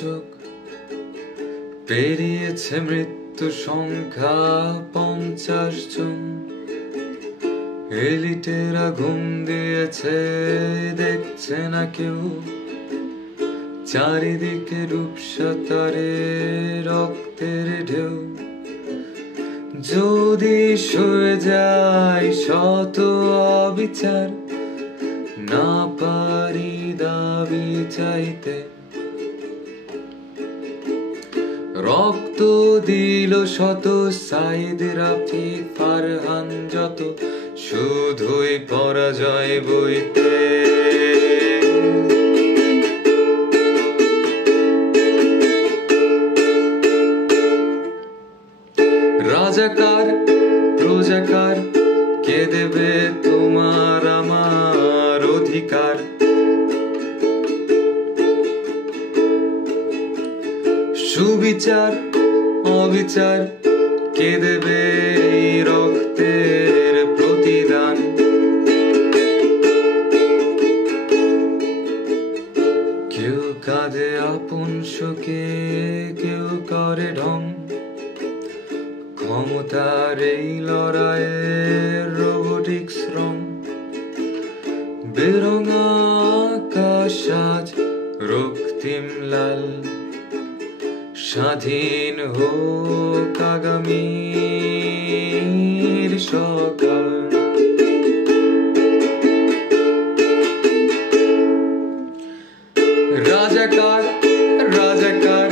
চোখ পেরিয়েছে মৃত্যু সংখ্যা 50 জন। এলিটেরা ঘুম দিয়েছে, দেখছে না কেউ। চারিদিকে রূপসাতারে রক্তের ঢেউ। যদি সয়ে যায় শত অবিচার, না পারি দাবি চাইতে। রক্ত দিল শত সাইদ, রাফি, ফারহান যত, শুধুই পরাজয় বইতে। রাজাকার প্রজাকার কে দেবে তোমার আমার অধিকার? সুবিচার অবিচার কে দেবে এই রক্তের প্রতিদান? কেউ কাঁদে আপন শোকে, কেউ করে ঢং। ক্ষমতার এই লড়াইয়ের রোবোটিক্স রং। বেরঙা আকাশ আজ রক্তিম লাল। স্বাধীন হোক আগামীর সকাল। রাজাকার রাজাকার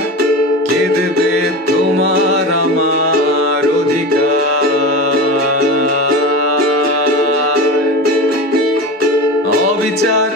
কে দেবে তোমার আমার অধিকার? অবিচার